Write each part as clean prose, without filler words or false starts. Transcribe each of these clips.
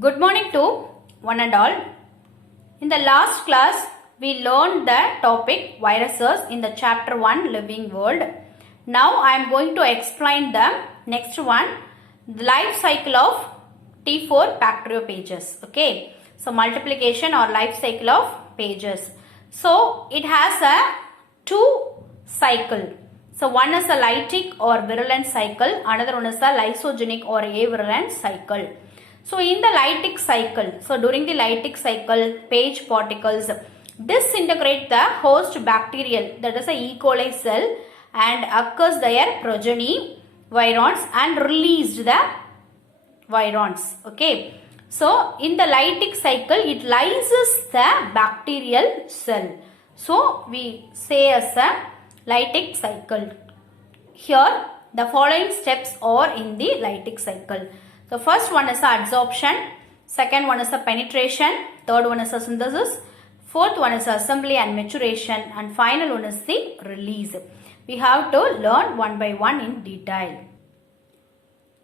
Good morning to one and all. In the last class, we learned the topic viruses in the chapter 1 living world. Now I am going to explain the next one, the life cycle of T4 bacteriopages. Okay, so multiplication or life cycle of pages. So it has a two cycle. So one is a lytic or virulent cycle, another one is a lysogenic or avirulent cycle. So in the lytic cycle, so during the lytic cycle, page particles disintegrate the host bacterial, that is a E. coli cell, and occurs their progeny virons and released the virons. Okay. So in the lytic cycle, it lyses the bacterial cell. So we say as a lytic cycle. Here the following steps are in the lytic cycle. So first one is the adsorption, second one is the penetration, third one is the synthesis, fourth one is the assembly and maturation, and final one is the release. We have to learn one by one in detail.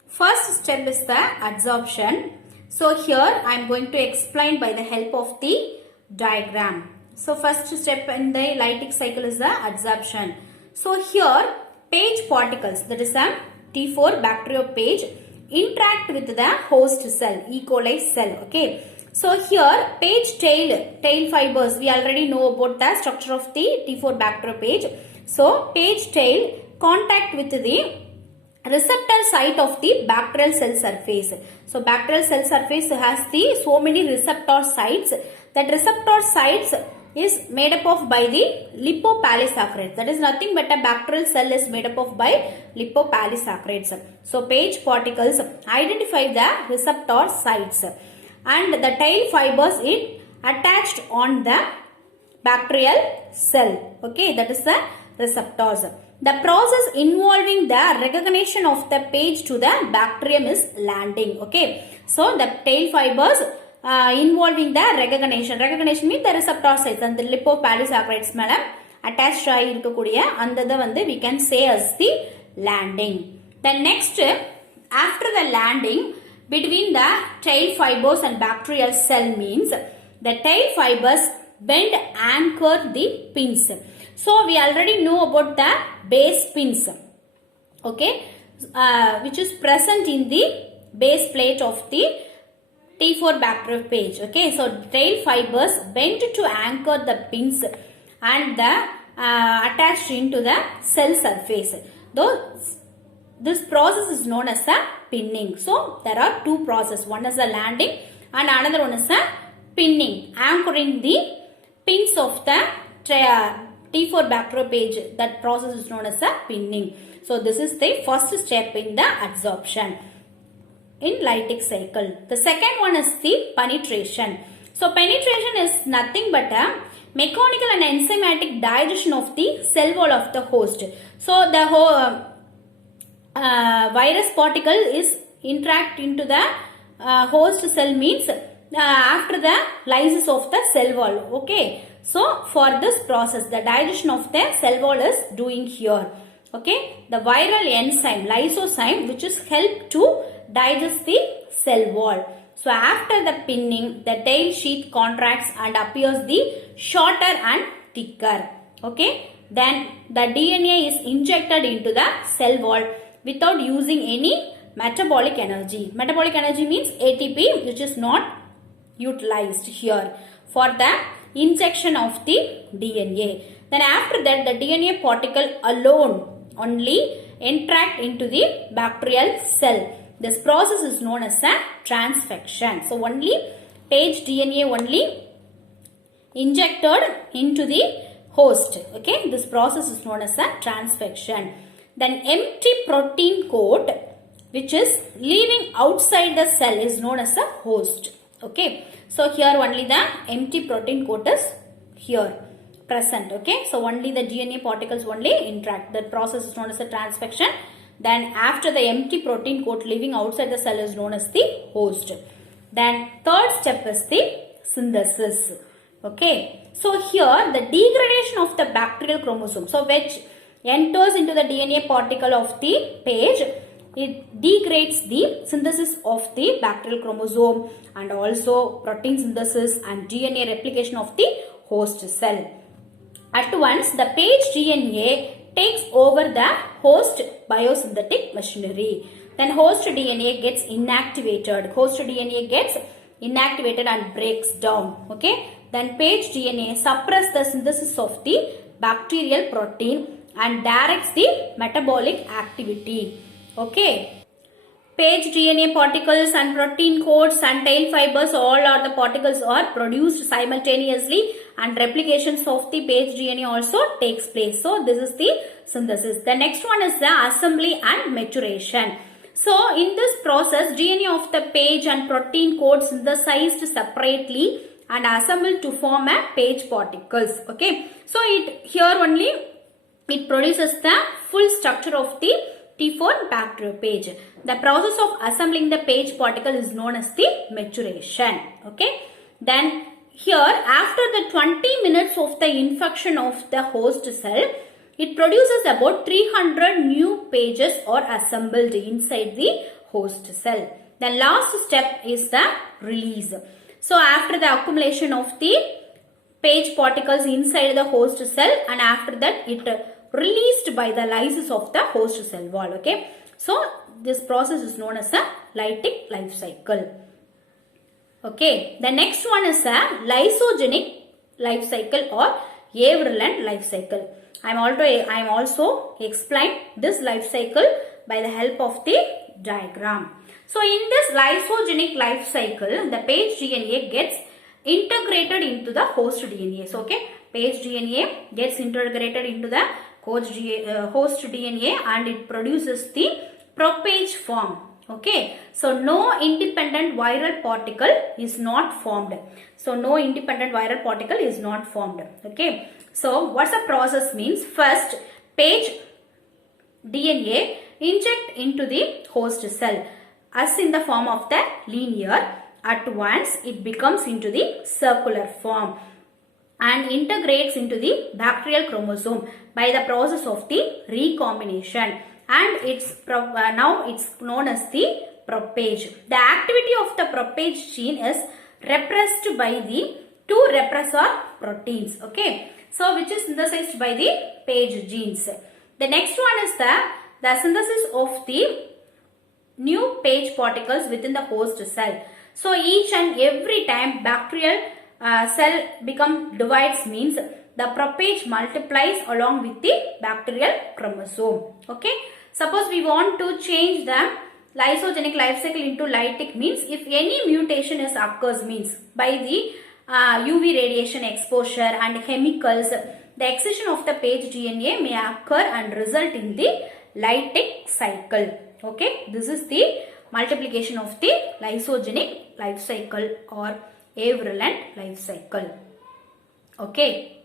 First step is the adsorption. So here I am going to explain by the help of the diagram. So first step in the lytic cycle is the adsorption. So here page particles, that is a T4 bacteriophage, interact with the host cell, E. coli cell. Okay. So here page tail fibers, we already know about the structure of the T4 bacteriophage. So page tail contact with the receptor site of the bacterial cell surface. So bacterial cell surface has the so many receptor sites. That receptor sites is made up of by the lipopolysaccharides. That is nothing but a bacterial cell is made up of by lipopolysaccharides. So page particles identify the receptor sites and the tail fibers it attached on the bacterial cell. Okay, that is the receptors. The process involving the recognition of the page to the bacterium is landing. Okay, so the tail fibers involving the recognition. Recognition means the receptor sites and the lipopolysaccharides mela attached ஆயிருக்கக்கூடிய அந்த வந்து we can say as the landing. The next, after the landing between the tail fibers and bacterial cell means the tail fibers bend anchor the pins. So we already know about the base pins, okay, which is present in the base plate of the T4 bacteriophage. Okay, so tail fibers bend to anchor the pins and the attached into the cell surface. Though this process is known as a pinning. So there are two processes. One is the landing and another one is the pinning, anchoring the pins of the T4 bacteriophage. That process is known as a pinning. So this is the first step in the adsorption in lytic cycle. The second one is the penetration. So penetration is nothing but a mechanical and enzymatic digestion of the cell wall of the host. So the whole virus particle is interact into the host cell means after the lysis of the cell wall. Okay. So for this process, the digestion of the cell wall is doing here. Okay. The viral enzyme, lysozyme, which is help to digest the cell wall. So after the pinning, the tail sheath contracts and appears the shorter and thicker. Okay. Then the DNA is injected into the cell wall without using any metabolic energy. Metabolic energy means ATP, which is not utilized here for the injection of the DNA. Then after that, the DNA particle alone only interact into the bacterial cell. This process is known as a transfection. So only page DNA only injected into the host. Okay, this process is known as a transfection. Then empty protein coat which is leaving outside the cell is known as a host. Okay, so here only the empty protein coat is here present. Okay, so only the DNA particles only interact. That process is known as a transfection. Then after the empty protein coat leaving outside the cell is known as the host. Then third step is the synthesis. Okay, so here the degradation of the bacterial chromosome, so which enters into the DNA particle of the page it degrades the synthesis of the bacterial chromosome and also protein synthesis and DNA replication of the host cell. At once, the page DNA takes over the host biosynthetic machinery. Then host DNA gets inactivated. Host DNA gets inactivated and breaks down. Okay. Then page DNA suppresses the synthesis of the bacterial protein and directs the metabolic activity. Okay. Page DNA particles and protein coats and tail fibers, all are the particles are produced simultaneously and replications of the page DNA also takes place. So this is the synthesis. The next one is the assembly and maturation. So in this process, DNA of the page and protein coats synthesized separately and assembled to form a page particles. Okay. So here only it produces the full structure of the T4 bacteriopage. The process of assembling the page particle is known as the maturation. Okay. Then here after the 20 minutes of the infection of the host cell, it produces about 300 new pages are assembled inside the host cell. The last step is the release. So after the accumulation of the page particles inside the host cell and after that it released by the lysis of the host cell wall. Okay. So this process is known as a lytic life cycle. Okay. The next one is a lysogenic life cycle or avirulent life cycle. I am also explain this life cycle by the help of the diagram. So in this lysogenic life cycle, the page DNA gets integrated into the host DNA. So okay, page DNA gets integrated into the host DNA and it produces the propage form. Okay, so no independent viral particle is not formed. So no independent viral particle is not formed. Okay, so what's the process means? First, page DNA inject into the host cell as in the form of the linear. At once it becomes into the circular form and integrates into the bacterial chromosome by the process of the recombination, and now it's known as the propage. The activity of the propage gene is repressed by the two repressor proteins. Okay, so which is synthesized by the page genes. The next one is the synthesis of the new page particles within the host cell. So each and every time bacterial cell divides means the propage multiplies along with the bacterial chromosome. Okay. Suppose we want to change the lysogenic life cycle into lytic means if any mutation occurs means by the UV radiation exposure and chemicals, the excision of the page DNA may occur and result in the lytic cycle. Okay. This is the multiplication of the lysogenic life cycle or avirulent life cycle. Okay.